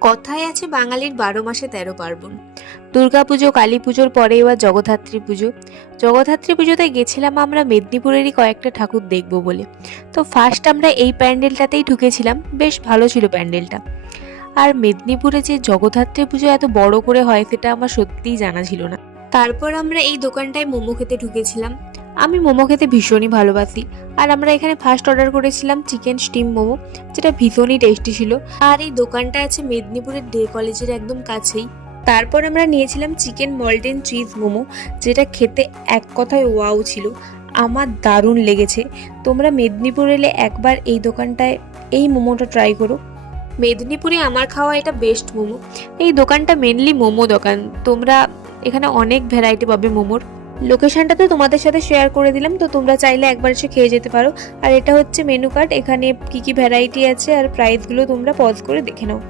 কথায় আছে বাঙালির 12 মাসে 13 পার্বণ। দুর্গাপুজো, কালী পুজোর পরে এবার জগদ্ধাত্রী পুজো। জগদ্ধাত্রী পুজোতে গেছিলাম আমরা মেদিনীপুরেরই কয়েকটা ঠাকুর দেখবো বলে। তো ফার্স্ট আমরা এই প্যান্ডেলটাতেই ঢুকেছিলাম, বেশ ভালো ছিল প্যান্ডেলটা। আর মেদিনীপুরে যে জগদ্ধাত্রী পুজো এত বড় করে হয় সেটা আমার সত্যিই জানা ছিল না। তারপর আমরা এই দোকানটায় মোমো খেতে ঢুকেছিলাম। আমি মোমো খেতে ভীষণই ভালোবাসি। আর আমরা এখানে ফার্স্ট অর্ডার করেছিলাম চিকেন স্টিম মোমো, যেটা ভীষণই টেস্টি ছিল। আর এই দোকানটা আছে মেদিনীপুরের ডে কলেজের একদম কাছেই। তারপর আমরা নিয়েছিলাম চিকেন মল্টেন চিজ মোমো, যেটা খেতে এক কথায় ওয়াও ছিল। আমার দারুণ লেগেছে। তোমরা মেদিনীপুর এলে একবার এই দোকানটায় এই মোমোটা ট্রাই করো। মেদিনীপুরে আমার খাওয়া এটা বেস্ট মোমো। এই দোকানটা মেনলি মোমো দোকান। তোমরা এখানে অনেক ভ্যারাইটি পাবে মোমোর। লোকেশনটা তো তোমাদের সাথে শেয়ার করে দিলাম, তো তোমরা চাইলে একবার এসে খেয়ে যেতে পারো। আর এটা হচ্ছে মেনু কার্ড, এখানে কি কি ভ্যারাইটি আছে আর প্রাইসগুলো তোমরা পজ করে দেখে নাও।